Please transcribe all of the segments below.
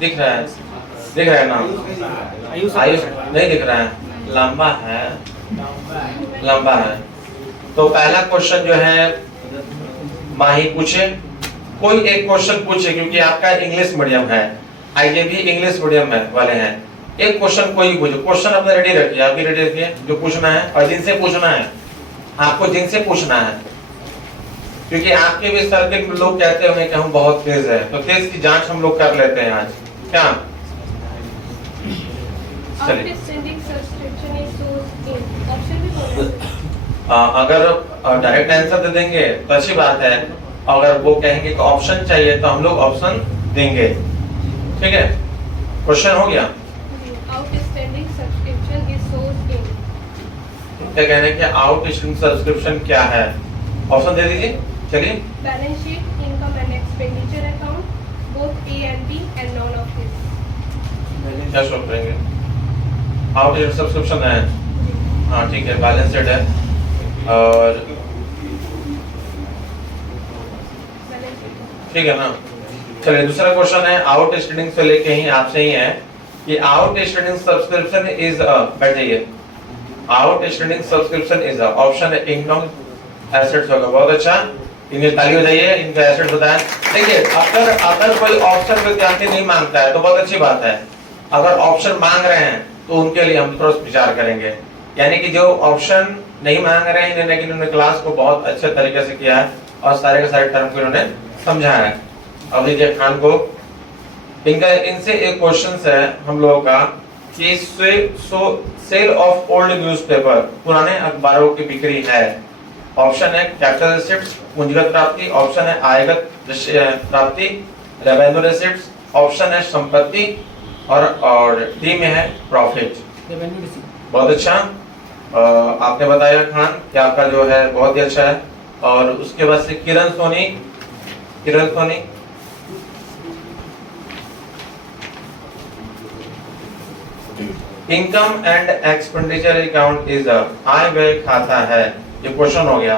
दिख रहा है, दिख रहा है नाम आयुष नहीं दिख रहा है, लंबा है, लंबा है। तो पहला क्वेश्चन जो है माही पूछे, कोई एक क्वेश्चन पूछे क्योंकि आपका इंग्लिश मीडियम है, आईजे भी इंग्लिश मीडियम है वाले हैं। एक क्वेश्चन कोई पूछे, क्वेश्चन अपने रेडी रखिए, आप भी रेडी रखिए जो पूछना है, और जिनसे पूछना है आपको, जिनसे पूछना है, क्योंकि आपके भी सर्किल में लोग कहते होंगे कि हम बहुत तेज है, तो तेज की जांच हम लोग कर लेते हैं आज। क्या चलिए, अगर डायरेक्ट आंसर दे देंगे तो अच्छी बात है, अगर वो कहेंगे कि ऑप्शन चाहिए तो हम लोग ऑप्शन देंगे। ठीक है, क्वेश्चन हो गया। आउटस्टैंडिंग सब्सक्रिप्शन इज सोर्स इन, क्या कहने के आउटस्टैंडिंग सब्सक्रिप्शन क्या है, ऑप्शन दे दीजिए। चलिए, balance sheet, income and expenditure account, both A and B and none of this. क्या शो करेंगे, आउटस्टैंडिंग सब्सक्रिप्शन है, हाँ ठीक है, बैलेंस शीट है और ठीक है ना। चलिए दूसरा क्वेश्चन है आउटस्टैंडिंग से लेके ही आपसे ही है कि आउटस्टैंडिंग सब्सक्रिप्शन इज बैठ जाइए, आउटस्टैंडिंग सब्सक्रिप्शन इज ऑप्शन है इनकम एसेट्स होगा। बहुत अच्छा, इनकी ताली हो जाइए, इनका एसेट्स होता है। देखिए अगर कोई ऑप्शन विद्यार्थी नहीं मांगता है तो बहुत अच्छी बात है, अगर ऑप्शन मांग रहे हैं तो उनके लिए हम थोड़ा विचार करेंगे, यानी कि जो ऑप्शन नहीं मांग रहे हैं लेकिन इन्होंने क्लास को बहुत अच्छे तरीके से किया है और सारे के सारे टर्म को इन्होंने समझाया है। अब लीजिए खान को, इनका इनसे एक क्वेश्चन है हम लोगों का कि सेल ऑफ ओल्ड न्यूज़पेपर, पुराने अखबारों की बिक्री है। ऑप्शन है कैपिटल रिसिप्ट्स, पूंजीगत प्राप्ति, ऑप्शन है आयगत प्राप्ति, रेवेन्यू रिसिप्ट्स, ऑप्शन है संपत्ति और डी में है प्रॉफिट। बहुत अच्छा, आपने बताया खान कि आपका जो है बहुत ही अच्छा है। और उसके बाद से Kiran Soni, Kiran Soni income and expenditure account is आय व्यय खाता है, ये क्वेश्चन हो गया।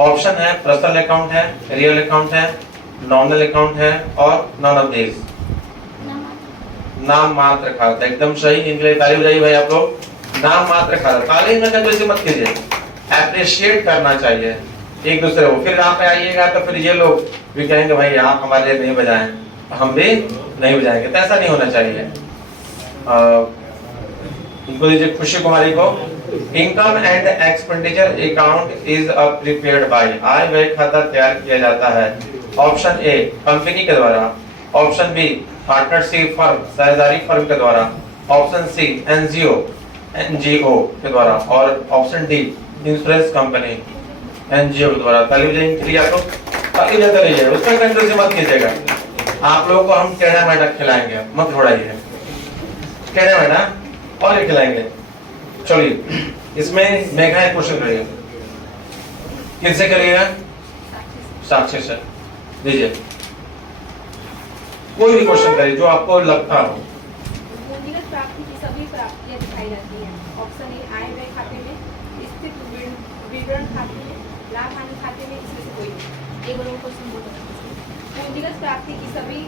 ऑप्शन है पर्सनल अकाउंट है, रियल अकाउंट है, नॉमिनल अकाउंट है और नॉन ऑफ दिस, नाम मात्र खाता। एकदम सही, इनके लिए ताली बजाइए भाई आप लोग। नाम मात्र खाता, ताली में जैसे मत कीजिए, एप्रिशिएट करना चाहिए एक दूसरे को। फिर आप आइएगा तो फिर ये लोग भी कहेंगे भाई आप हमारे लिए नहीं बजाएं, हम भी नहीं बजाएंगे, तो ऐसा नहीं होना चाहिए। इनको दीजिए खुशी कुमारी को। Income and expenditure account is prepared by, आय व्यय खाता तैयार किया जाता है। ऑप्शन ए कंपनी के द्वारा, ऑप्शन बी पार्टनरशिप फर्म साझेदारी फर्म के द्वारा, ऑप्शन सी एनजीओ के द्वारा और option D insurance company NGO के द्वारा। ताली बजाइए के लिए आप लोग, ताली बजाते रहिए, उसका कंट्रोल मत कीजिएगा। आप लोगों को हम टेढ़ा मेढ़ा खिलाएंगे, मत घोड़ाइए, टेढ़ा मेढ़ा और ये खिलाएंगे। चलिए इसमें मेघा एक क्वेश्चन करिए, किससे करिएगा, साक्षी से दीजिए, कोई भी क्वेश्चन करिए जो आपको लगता हो। पूंजीगत प्राप्ति की सभी प्राप्तियां दिखाई जाती हैं। ऑप्शन ए आय व्यय खाते में, स्थित विवरण खाते में, लाभ हानि खाते में, इसमें से कोई एक और क्वेश्चन बोलो। पूंजीगत प्राप्ति की सभी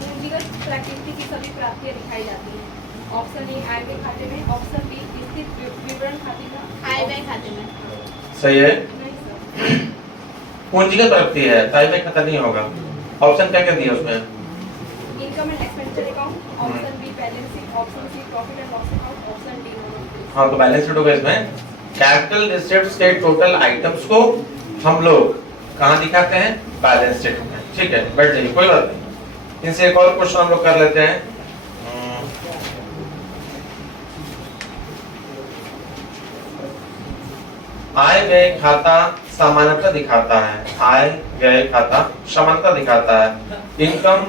पूंजीगत प्रकृति की सभी प्राप्तियां दिखाई जाती हैं। ऑप्शन ए आय व्यय खाते में, ऑप्शन बी स्थित विवरण खाते में, आय व्यय खाते में। सही है, नहीं सर, पूंजीगत प्राप्ति है, आय व्यय खाता नहीं होगा। ऑप्शन क्या क्या दिया उसमें, income and expenditure account, option B balance sheet, option C profit and loss account, option D. हाँ तो बैलेंस शीट होगा इसमें। कैपिटल रिसिप्ट्स के टोटल आइटम्स को हम लोग कहाँ दिखाते हैं, बैलेंस शीट में। ठीक है, बैठ जाइए, कोई बात नहीं। इनसे एक और क्वेश्चन हम लोग कर लेते हैं। आय व्यय खाता समानता दिखाता है, आय व्यय खाता समानता दिखाता है। Income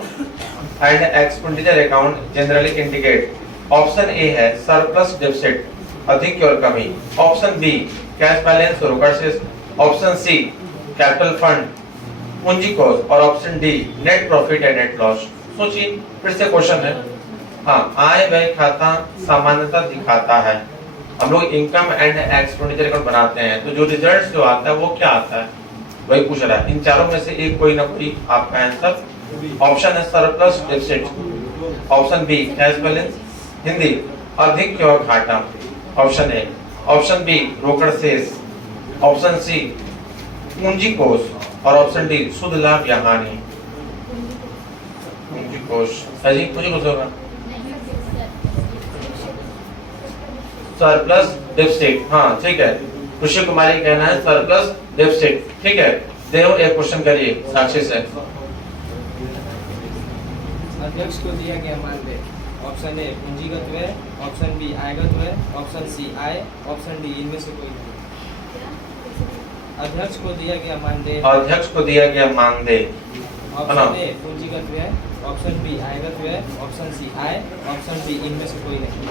and expenditure account generally indicate, option A है सरप्लस डेफिसिट, अधिक और कमी, ऑप्शन बी कैश बैलेंस और versus, option C capital fund पूंजी कोष और option D net profit and net loss. सोचिए फिर से क्वेश्चन है। हाँ, आय व्यय खाता समानता दिखाता है, हम लोग इनकम एंड एक्सपेंडिचर अकाउंट बनाते हैं तो जो रिजल्ट जो आता है वो क्या आता है, वही पूछ रहा है। इन चारों में से एक कोई ना कोई आपका आंसर। ऑप्शन है surplus deficit, option B cash balance, Hindi अधिक और घाटा, ऑप्शन ए, ऑप्शन बी रोकड़ शेष, ऑप्शन सी पूंजी कोष और ऑप्शन डी शुद्ध लाभ या हानि। पूंजी कोष है जी, पूंजी कोष होगा सरप्लस डेफिसिट, हाँ ठीक है, खुशी कुमारी कहना है सरप्लस डेफिसिट, ठीक है। देव एक क्वेश्चन करिए साक्षी से। अध्यक्ष को दिया गया मानदेय, ऑप्शन ए पूंजीगत व्यय, ऑप्शन बी आयगत व्यय, ऑप्शन सी आय, ऑप्शन डी इनमें से कोई नहीं। अध्यक्ष को दिया गया मानदेय, अध्यक्ष को दिया गया मानदेय, ऑप्शन ए पूंजीगत व्यय, ऑप्शन बी आयगत व्यय, ऑप्शन सी आय, ऑप्शन डी इनमें से कोई नहीं।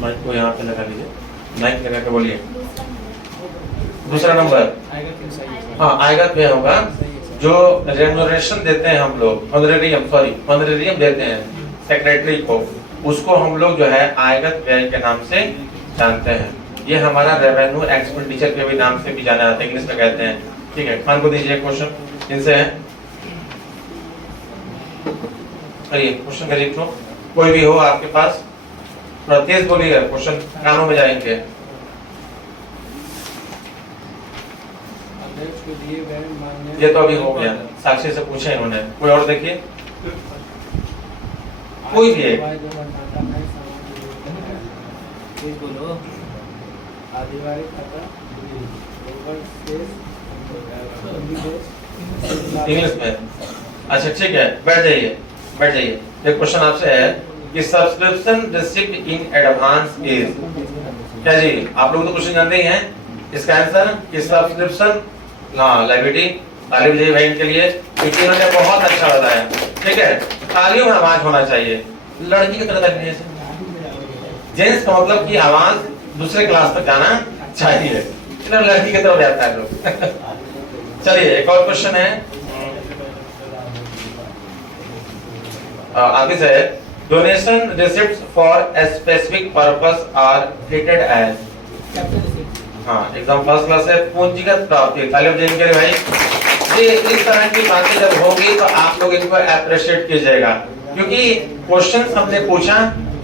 माइक को यहाँ पे लगा लीजिए, माइक लगा के बोलिए। दूसरा नंबर आयगत व्यय सही है। हाँ आयगत व्यय होगा, जो रेम्यूनरेशन देते हैं हम लोग, ऑनरेरियम देते हैं सेक्रेटरी को, उसको हम लोग जो है आयगत व्यय के नाम से जानते हैं। ये हमारा रेवेन्यू एक्सपेंडिचर के भी नाम से भी जाना जाता है, इंग्लिश में कहते हैं, ठीक है। खान को दीजिए क्वेश्चन, इनसे है करिए क्वेश्चन करिए, तो कोई भी हो आपके पास, थोड़ा तेज बोलिएगा, क्वेश्चन कानों में जाएंगे। अध्यक्ष को दिए गए मानदेय, ये तो अभी हो गया, साक्षी से पूछे इन्होंने, कोई और देखिए, कोई भी एक। बोलो आधिकारिक खाता, रोकड़ शेष, इंग्लिश में, अच्छा ठीक है, बैठ जाइए बैठ जाइए। एक क्वेश्चन आपसे है कि subscription receipt in advance is क्या जी, आप लोग तो क्वेश्चन जानते ही हैं, इसका आंसर कि सब्सक्रिप्शन, हाँ लाइबिलिटी, ताली बजाइए भाई इनके लिए, क्योंकि इन्होंने बहुत अच्छा बताया, ठीक है। तालियों में आवाज होना चाहिए, लड़की की तरह तक नहीं, जेंट्स का मतलब कि आवाज दूसरे क्लास तक जाना चाहिए, इधर लड़की की तरफ जाता है लोग। चलिए एक और क्वेश्चन है, आगे से, donation receipts for a specific purpose are treated as, हाँ एकदम फर्स्ट क्लास है, पूंजीगत प्राप्ति, तालियां बजाइए इनके लिए भाई। ये इस तरह की बातें जब होगी तो आप लोग इनको अप्रिशिएट कीजिएगा, क्योंकि क्वेश्चंस हमने पूछा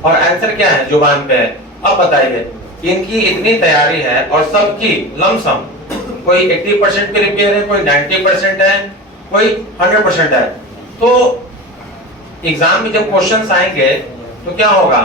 और आंसर क्या है जुबान पे है। अब बताइए, इनकी इतनी तैयारी है और सबकी लमसम, कोई 80% पे रिपेयर है, कोई 90% है, कोई 100% है, तो एग्जाम में जब क्वेश्चंस आएंगे तो क्या होगा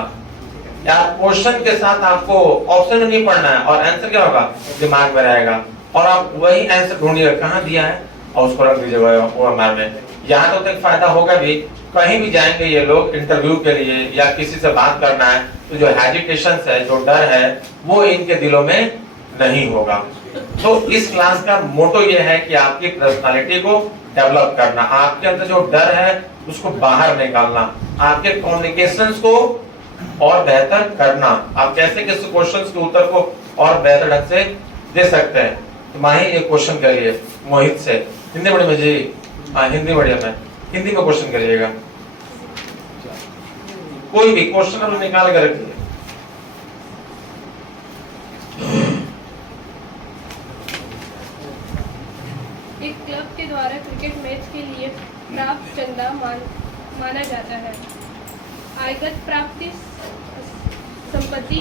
यार, क्वेश्चन के साथ आपको ऑप्शन नहीं पढ़ना है और आंसर क्या होगा दिमाग में रहेगा, और आप वही आंसर ढूंढिएगा कहाँ दिया है और उसको रख दीजिएगा ओएमआर में। यहाँ तो तक फायदा होगा भी, कहीं भी जाएंगे ये लोग इंटरव्यू के लिए या किसी से बात करना है, तो जो हेजिटेशन है, जो डर है, वो इनके दिलों में नहीं होगा। तो इस क्लास का मोटो ये है कि आपकी पर्सनालिटी को डेवलप करना, आपके अंदर जो डर है उसको बाहर निकालना, आपके कम्युनिकेशंस को और बेहतर करना, आप कैसे किस क्वेश्चंस के उत्तर को और बेहतर ढंग से दे सकते हैं। तो माही एक क्वेश्चन करिए मोहित से, हिंदी मीडियम में जी, हाँ हिंदी मीडियम में, हिंदी में क्वेश्चन करिएगा, कोई भी क्वेश्चन हम निकाल कर रखिए। एक क्लब के द्वारा क्रिकेट मैच के लिए प्राप्त चंदा माना जाता है। आयगत प्राप्ति, संपत्ति,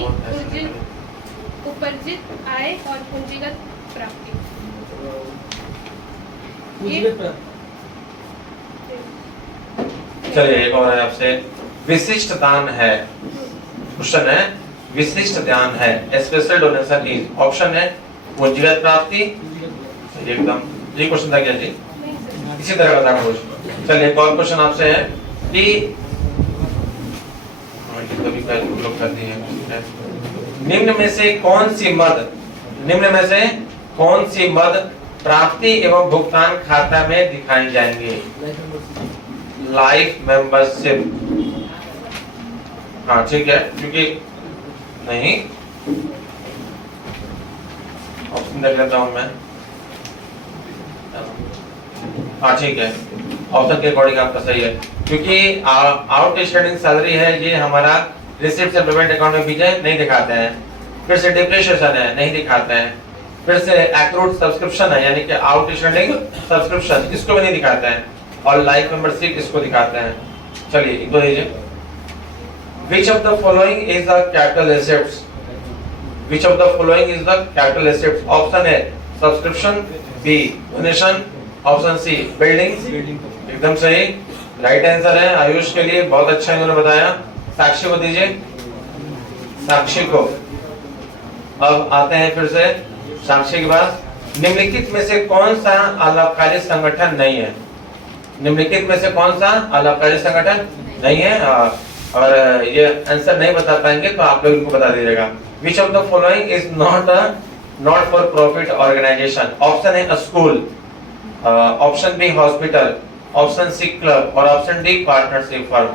उपार्जित आय और पूंजीगत प्राप्ति। चलिए एक और है आपसे, विशिष्ट दान है, क्वेश्चन है विशिष्ट दान है, स्पेशल डोनेशन इज, ऑप्शन है पूंजीगत प्राप्ति, एकदम ये क्वेश्चन था क्या जी, इसी तरह का था कुछ। चलिए एक और क्वेश्चन आपसे है कि कभी लोग करती हैं, निम्न में से कौन सी मद प्राप्ति एवं भुगतान खाता में दिखाई जाएंगे। लाइफ मेंबरशिप, हाँ ठीक है, क्योंकि नहीं ऑप्शन देख लेता हूं मैं, हाँ ठीक है, ऑप्शन के अकॉर्डिंग आपका सही है, क्योंकि आउटस्टैंडिंग सैलरी है, ये हमारा रिसिप्ट से पेमेंट अकाउंट में बीजे नहीं दिखाते हैं, फिर से डिप्रिसिएशन है नहीं दिखाते हैं, फिर से एक्रूड सब्सक्रिप्शन है यानी कि आउटस्टैंडिंग सब्सक्रिप्शन इसको भी नहीं दिखाते हैं, और लाइफ मेंबरशिप इसको दिखाते हैं। चलिए इनको दीजिए। Which of the following is the capital assets? Which of the following is the capital assets? Option A subscription, B donation, option C buildings। एकदम सही, राइट आंसर है आयुष के लिए, बहुत अच्छा इन्होंने बताया। साक्षी को दीजिए, साक्षी को। अब आते हैं फिर से साक्षी के पास। निम्नलिखित में से कौन सा अलाभकारी संगठन नहीं है? निम्नलिखित में से कौन सा अलाभकारी संगठन नहीं है? और ये आंसर नहीं बता पाएंगे तो आप लोग इनको बता दीजिएगा। Which of the following is not for profit organization? Option A school, option B hospital, option C club और option D partnership firm.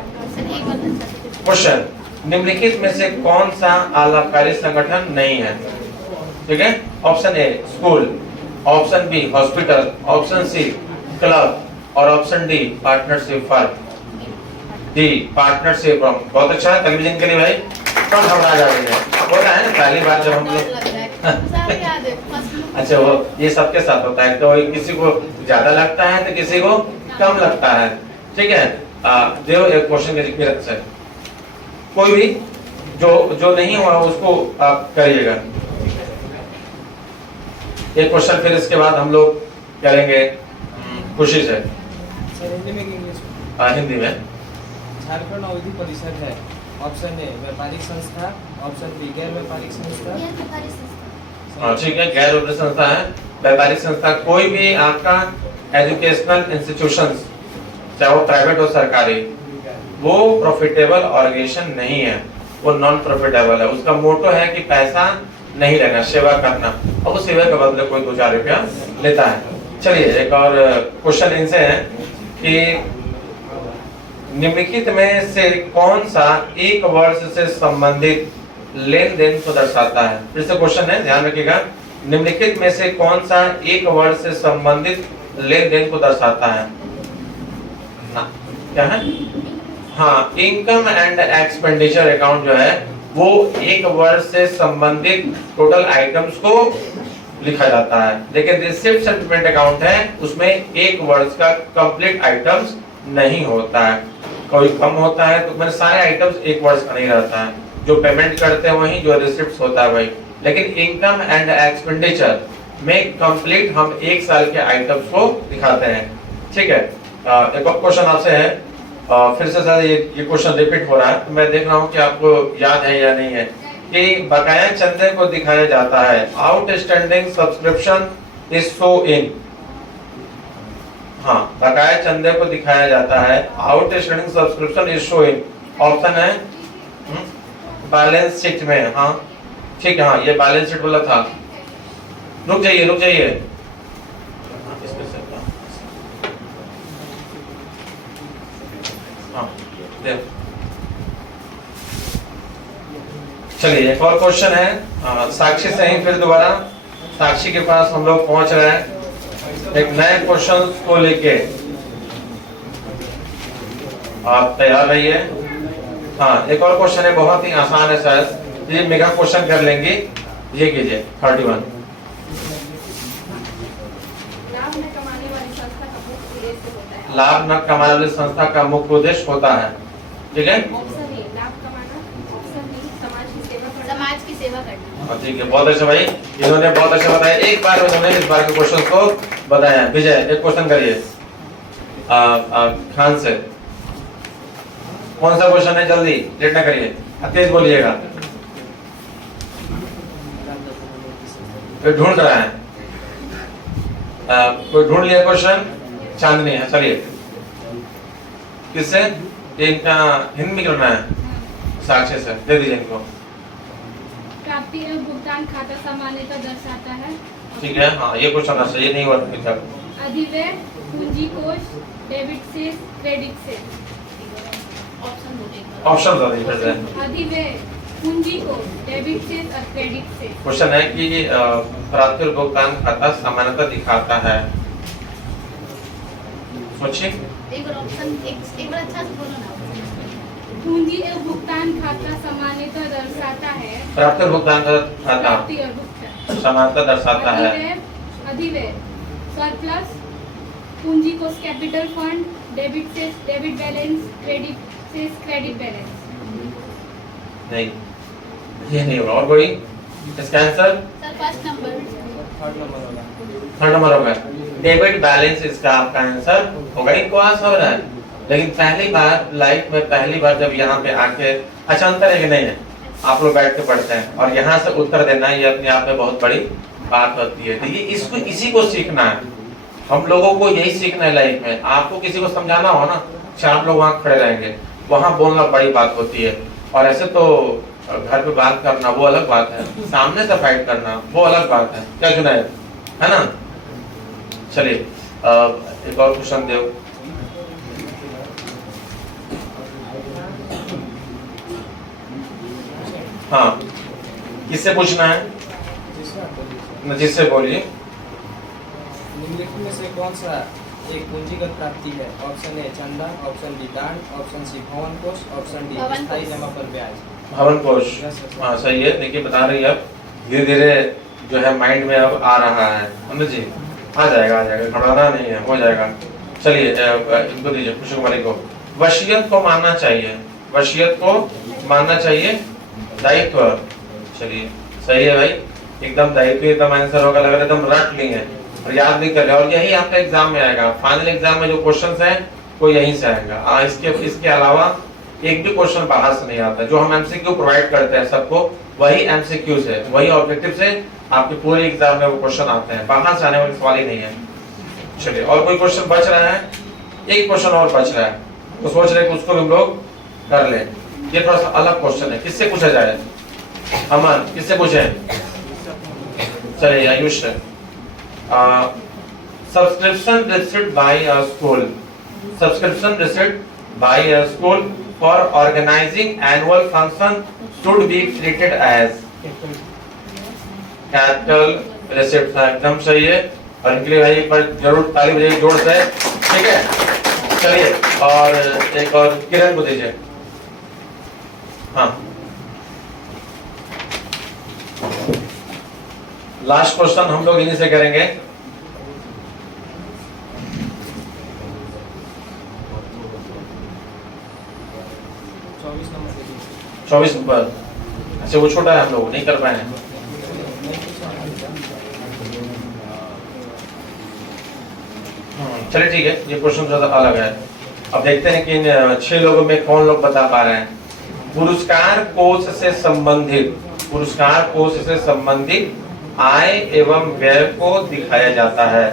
Question, निम्नलिखित में से कौन सा अलाभकारी संगठन नहीं है? ठीक है, option A school, option B hospital, option C club और option D partnership firm. D partnership firm. बहुत अच्छा है टेलीविजन के लिए भाई, कौन घबरा जा रही है? होता है ना पहली बार जब हम लोग अच्छा वो ये सबके साथ होता है, तो किसी को ज्यादा लगता है तो किसी को कम लगता है। ठीक है, देखो एक क्वेश्चन के रख से कोई भी जो नहीं हुआ उसको आप करिएगा। एक क्वेश्चन फिर इसके बाद हम लोग करेंगे खुशी से हिंदी में। झारखंड अवधि परिषद है। ऑप्शन ए व्यापारिक संस्था, ऑप्शन बी गैर व्यापारिक संस्था। ठीक है, गैर व्यापारिक संस्था है। व्यापारिक संस्था कोई भी आपका एजुकेशनल इंस्टीट्यूशंस, चाहे वो प्राइवेट हो सरकारी, वो प्रॉफिटेबल ऑर्गेनाइजेशन नहीं है, वो नॉन प्रॉफिटेबल है। उसका मोटो है कि पैसा नहीं लेना, सेवा करना, और वो सेवा के बदले कोई 2-4 रुपया लेता है। चलिए एक और क्वेश्चन इनसे है कि निम्नलिखित में से कौन सा एक वर्ष से संबंधित लेन देन को दर्शाता है? फिर से क्वेश्चन है, ध्यान रखिएगा। निम्नलिखित में से कौन सा एक वर्ष से संबंधित लेन देन को दर्शाता है? हाँ, क्या है? हाँ, इनकम एंड एक्सपेंडिचर अकाउंट जो है वो एक वर्ष से संबंधित टोटल आइटम्स को लिखा जाता है, लेकिन रिसिप्ट सेटलमेंट अकाउंट है उसमें एक वर्ष का कंप्लीट आइटम्स नहीं होता है, कोई कम होता है। तो मैंने सारे आइटम्स एक वर्ष का नहीं रहता है, जो पेमेंट करते हैं वही, जो रिसिप्ट होता है वही। लेकिन इनकम एंड एक्सपेंडिचर में कंप्लीट हम एक साल के आइटम्स को दिखाते हैं। ठीक है, एक और क्वेश्चन आपसे है, फिर से सर ये क्वेश्चन रिपीट हो रहा है, तो मैं देख रहा हूँ कि आपको याद है या नहीं है, कि बकाया चंदे को दिखाया जाता है। Outstanding subscription is show in. हाँ, बकाया चंदे को दिखाया जाता है, outstanding subscription is show in. Option है बैलेंस शीट में। हाँ ठीक है, हाँ ये बैलेंस शीट वाला था। रुक जाइए हाँ, चलिए एक और क्वेश्चन है साक्षी से ही, फिर दोबारा साक्षी के पास हम लोग पहुंच रहे हैं एक नए क्वेश्चन को लेके। आप तैयार रहिए। हाँ, एक और क्वेश्चन है, बहुत ही आसान है शायद, ये मेगा क्वेश्चन कर लेंगे। ये कीजिए 31। लाभ न कमाने वाली संस्था का मुख्य उद्देश्य होता है। ठीक है, ऑप्शन ए लाभ कमाना, ऑप्शन बी समाज की सेवा करना। ठीक है, बहुत अच्छा भाई, इन्होंने बहुत अच्छा बताया। एक बार उन्होंने इस बार के क्वेश्चन को बताया। विजय एक क्वेश्चन करिए खान से। कौन सा क्वेश्चन है? जल्दी, लेट ना करिए, तेज बोलिएगा। ढूंढ रहा है कोई? ढूंढ लिया क्वेश्चन? चांदनी है, चलिए। किससे? इनका हिंदी में करना है, साक्षी से दे दीजिए इनको। प्राप्ति एवं भुगतान खाता सामान्यतः दर्शाता है। ठीक है, हाँ ये क्वेश्चन आना चाहिए, नहीं हुआ अभी तक। अधिव्यय, पूंजी कोष, डेबिट से, क्रेडिट से। ऑप्शन बता दीजिए फिर से। अधिव्यय, पूंजी कोष, डेबिट से और क्रेडिट से। क्वेश्चन है कि प्राप्ति और भुगतान खाता सामान्यतः दिखाता है। सोचिए एक बार ऑप्शन एक बार अच्छा से बोलो ना। पूंजी एवं भुगतान खाता सामान्यतः दर्शाता है। प्राप्ति और भुगतान खाता प्राप्ति और भुगतान सामान्यतः दर्शाता है। अधिव्यय, सरप्लस, पूंजी कोष capital fund, debit balance, credit से क्रेडिट बैलेंस। नहीं, ये नहीं होगा। और कोई इसका answer? Sir first number. Third number होगा। थर्ड नंबर होगा। डेबिट बैलेंस इसका आपका आंसर होगा। इनको आस हो रहा है, लेकिन पहली बार लाइफ में पहली बार जब यहाँ पे आके, अच्छा अंतर है कि नहीं है? आप लोग बैठ के पढ़ते हैं और यहाँ से उत्तर देना, ये अपने आप में बहुत बड़ी बात होती है। तो ये इसको इसी को सीखना है, हम लोगों को यही सीखना है लाइफ में। आपको किसी को समझाना हो ना, आप लोग वहाँ खड़े रहेंगे, वहाँ बोलना बड़ी बात होती है। और ऐसे तो घर पे बात करना वो अलग बात है, सामने से फाइट करना वो अलग बात है। क्या जुनैद, है ना? चलिए एक और क्वेश्चन दो। हाँ, किससे पूछना है? जिससे बोलिए। निम्नलिखित में से कौन सा एक पूंजीगत प्राप्ति है? ऑप्शन ए चंदा, ऑप्शन बी दान, ऑप्शन सी भवन कोष, ऑप्शन डी भवन स्थायी कोष। जमा पर ब्याज। भवन कोष, हाँ सही है। देखिए बता रही है, अब धीरे धीरे जो है माइंड में अब आ रहा है, समझ जी? आ जाएगा, घबराना नहीं है, हो जाएगा। चलिए इनको दीजिए, खुशी कुमारी को। वसीयत को मानना चाहिए, वसीयत को मानना चाहिए दायित्व। चलिए सही है भाई, एकदम दायित्व एकदम आंसर होगा, लग रहा है एकदम रट ली है और याद भी कर लिया। और यही आपका एग्जाम में आएगा, फाइनल एग्जाम में जो क्वेश्चंस हैं वो यहीं से आएगा। इसके अलावा एक भी क्वेश्चन बाहर से नहीं आता। जो हम एमसीक्यू प्रोवाइड करते हैं सबको, वही एमसीक्यू से, वही ऑब्जेक्टिव से आपके पूरे एग्जाम में वो क्वेश्चन आते हैं, बाहर से आने वाले सवाल ही नहीं है। चलिए और कोई क्वेश्चन बच रहा है? एक क्वेश्चन और बच रहा है, तो सोच रहे हैं उसको भी हम लोग कर लें। ये थोड़ा सा अलग क्वेश्चन है, किससे पूछा जाए? अमन, किससे पूछे? चलिए Ayush, subscription received by a school, subscription received by a school for organising annual function should be treated as capital receipt. एकदम सही है, और इनके लिए भाई पर जरूर ताली बजाइए जोर से, ठीक है? चलिए और एक और किरण को दीजिए। हाँ, लास्ट क्वेश्चन हम लोग इन्हीं से करेंगे। चौबीस नंबर 24 नंबर। अच्छा वो छोटा है, हम लोग नहीं कर पाए हैं। चलिए ठीक है, ये क्वेश्चन थोड़ा अलग है। अब देखते हैं कि इन 6 लोगों में कौन लोग बता पा रहे हैं। पुरस्कार कोष से संबंधित, पुरस्कार कोष से संबंधित आय एवं व्यय को दिखाया जाता है।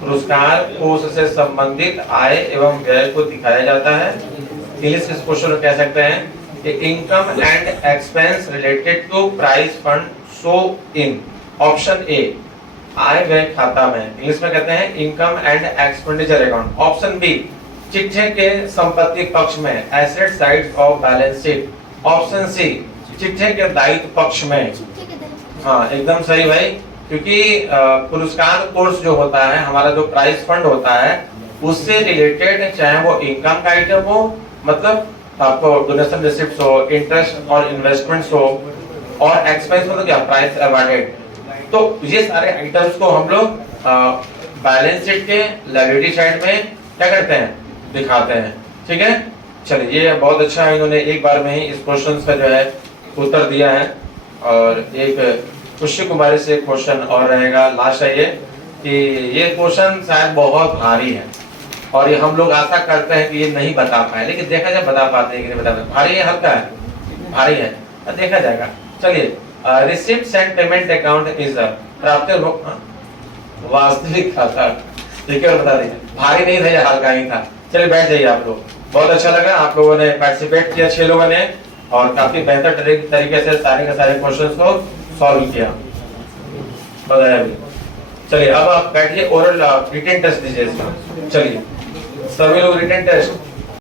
पुरस्कार कोष से संबंधित आय एवं व्यय को दिखाया जाता है। इंग्लिश इस क्वेश्चन को कह सकते हैं कि income and expense related to prize fund show in option A आय व्यय खाता में, इंग्लिश में कहते हैं income and expenditure account. Option B चिट्ठे के संपत्ति पक्ष में, asset side of balance sheet. Option C चिट्ठे के दायित्व पक्ष में। हाँ एकदम सही भाई, क्योंकि पुरस्कार कोर्स जो होता है, हमारा जो प्राइज फंड होता है, उससे रिलेटेड चाहे वो इनकम का आइटम हो, मतलब आपको डोनेशन रिसिप्ट्स हो, इंटरेस्ट और इन्वेस्टमेंट्स हो, और एक्सपेंस मतलब क्या, प्राइस अवॉर्डेड। तो ये सारे आइटम्स को हम लोग बैलेंस शीट के लायबिलिटी साइड में क्या करते हैं, दिखाते हैं, ठीक है? चलिए ये बहुत अच्छा है, इन्होंने एक बार में ही इस क्वेश्चन का जो है उत्तर दिया है। और एक खुशी कुमारी से क्वेश्चन और रहेगा, लास्ट है ये कि ये क्वेश्चन शायद बहुत भारी है और ये हम लोग आशा करते हैं कि ये नहीं बता पाए, लेकिन देखा जाए बता पाते हैं कि नहीं बता पाते। भारी है, हल्का है? भारी है, तो देखा जाएगा। चलिए receipts and payment account is प्राप्त वास्तविक खाता, ठीक है? बता दीजिए, भारी नहीं था, ये हल्का ही था। चलिए बैठ जाइए आप लोग। बहुत अच्छा लगा, आप लोगों ने पार्टिसिपेट किया 6 लोगों ने, और काफी बेहतर तरीके से सारे के सारे क्वेश्चंस को सॉल्व किया, बताया भी। चलिए अब आप बैठिए, ओरल रिटन टेस्ट दीजिए इसका। चलिए सभी लोग रिटन टेस्ट